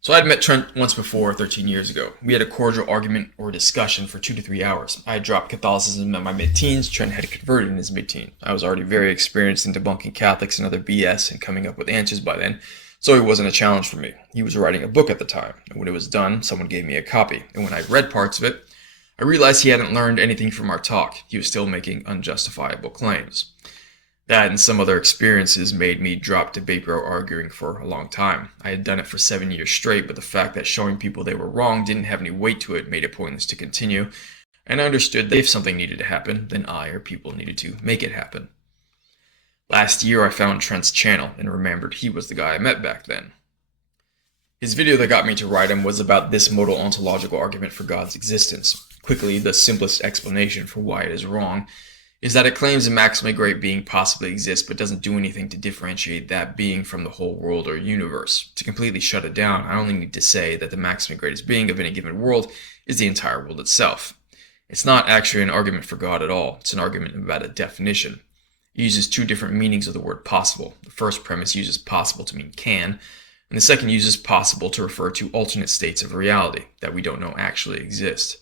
So I'd met Trent once before, 13 years ago. We had a cordial argument or discussion for 2 to 3 hours. I had dropped Catholicism in my mid-teens. Trent had converted in his mid-teens. I was already very experienced in debunking Catholics and other BS and coming up with answers by then, so it wasn't a challenge for me. He was writing a book at the time, and when it was done, someone gave me a copy. And when I read parts of it, I realized he hadn't learned anything from our talk. He was still making unjustifiable claims. That and some other experiences made me drop debate bro arguing for a long time. I had done it for 7 years straight, but the fact that showing people they were wrong didn't have any weight to it made it pointless to continue, and I understood that if something needed to happen, then I or people needed to make it happen. Last year I found Trent's channel and remembered he was the guy I met back then. His video that got me to write him was about this modal ontological argument for God's existence. Quickly, the simplest explanation for why it is wrong is that it claims a maximally great being possibly exists but doesn't do anything to differentiate that being from the whole world or universe. To completely shut it down, I only need to say that the maximally greatest being of any given world is the entire world itself. It's not actually an argument for God at all, it's an argument about a definition. It uses two different meanings of the word possible. The first premise uses possible to mean can, and the second uses possible to refer to alternate states of reality that we don't know actually exist.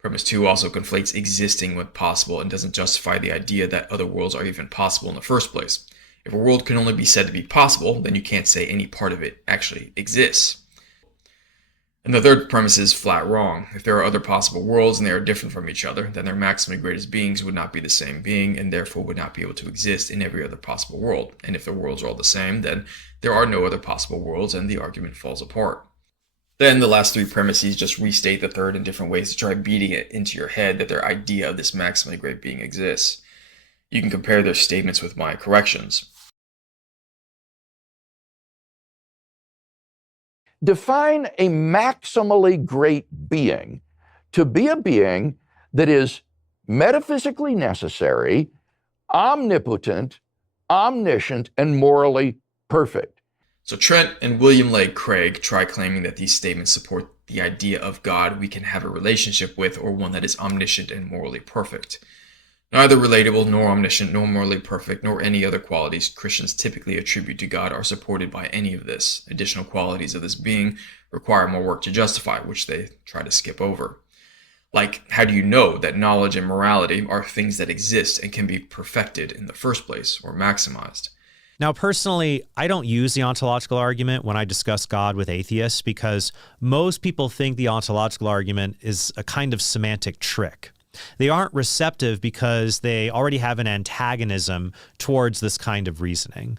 Premise 2 also conflates existing with possible and doesn't justify the idea that other worlds are even possible in the first place. If a world can only be said to be possible, then you can't say any part of it actually exists. And the third premise is flat wrong. If there are other possible worlds and they are different from each other, then their maximally greatest beings would not be the same being and therefore would not be able to exist in every other possible world. And if the worlds are all the same, then there are no other possible worlds and the argument falls apart. Then the last three premises just restate the third in different ways to try beating it into your head that their idea of this maximally great being exists. You can compare their statements with my corrections. Define a maximally great being to be a being that is metaphysically necessary, omnipotent, omniscient, and morally perfect. So Trent and William Lane Craig try claiming that these statements support the idea of God we can have a relationship with or one that is omniscient and morally perfect. Neither relatable, nor omniscient, nor morally perfect, nor any other qualities Christians typically attribute to God are supported by any of this. Additional qualities of this being require more work to justify, which they try to skip over. Like, how do you know that knowledge and morality are things that exist and can be perfected in the first place or maximized? Now, personally, I don't use the ontological argument when I discuss God with atheists because most people think the ontological argument is a kind of semantic trick. They aren't receptive because they already have an antagonism towards this kind of reasoning.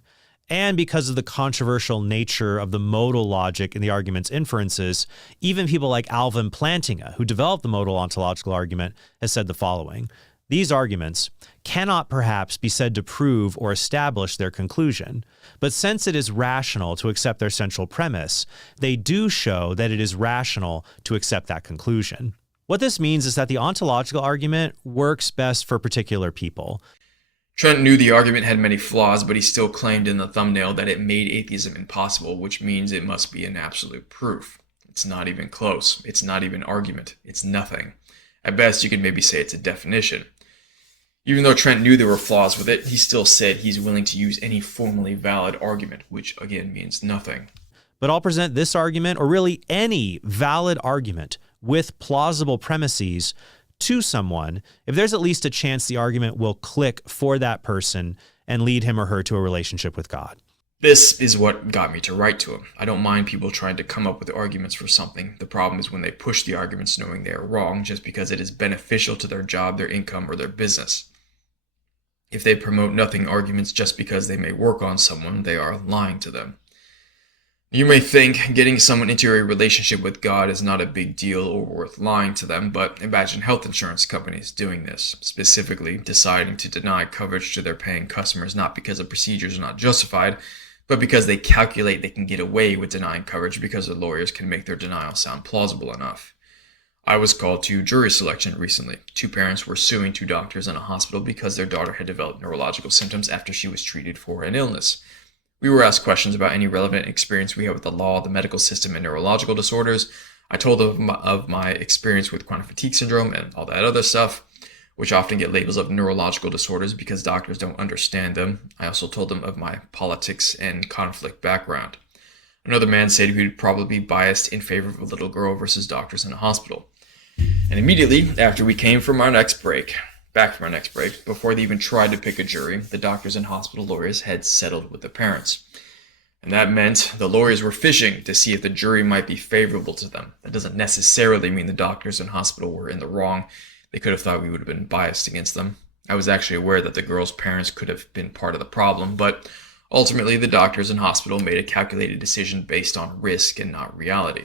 And because of the controversial nature of the modal logic in the argument's inferences, even people like Alvin Plantinga, who developed the modal ontological argument, has said the following: these arguments cannot perhaps be said to prove or establish their conclusion, but since it is rational to accept their central premise, they do show that it is rational to accept that conclusion. What this means is that the ontological argument works best for particular people. Trent knew the argument had many flaws, but he still claimed in the thumbnail that it made atheism impossible, which means it must be an absolute proof. It's not even close. It's not even argument. It's nothing. At best, you could maybe say it's a definition. Even though Trent knew there were flaws with it, he still said he's willing to use any formally valid argument, which again means nothing. But I'll present this argument, or really any valid argument, with plausible premises to someone if there's at least a chance the argument will click for that person and lead him or her to a relationship with God. This is what got me to write to him. I don't mind people trying to come up with arguments for something. The problem is when they push the arguments knowing they are wrong just because it is beneficial to their job, their income, or their business. If they promote nothing arguments just because they may work on someone, they are lying to them. You may think getting someone into a relationship with God is not a big deal or worth lying to them, but imagine health insurance companies doing this, specifically deciding to deny coverage to their paying customers not because the procedures are not justified, but because they calculate they can get away with denying coverage because their lawyers can make their denial sound plausible enough. I was called to jury selection recently. 2 parents were suing 2 doctors in a hospital because their daughter had developed neurological symptoms after she was treated for an illness. We were asked questions about any relevant experience we have with the law, the medical system, and neurological disorders. I told them of my experience with chronic fatigue syndrome and all that other stuff, which often get labels of neurological disorders because doctors don't understand them. I also told them of my politics and conflict background. Another man said he would probably be biased in favor of a little girl versus doctors in a hospital. And immediately after we came from our next break, before they even tried to pick a jury, the doctors and hospital lawyers had settled with the parents. And that meant the lawyers were fishing to see if the jury might be favorable to them. That doesn't necessarily mean the doctors and hospital were in the wrong. They could have thought we would have been biased against them. I was actually aware that the girl's parents could have been part of the problem, but ultimately the doctors and hospital made a calculated decision based on risk and not reality.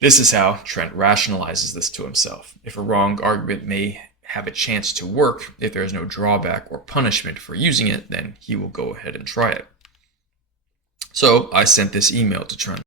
This is how Trent rationalizes this to himself. If a wrong argument may have a chance to work, if there is no drawback or punishment for using it, then he will go ahead and try it. So I sent this email to Trent.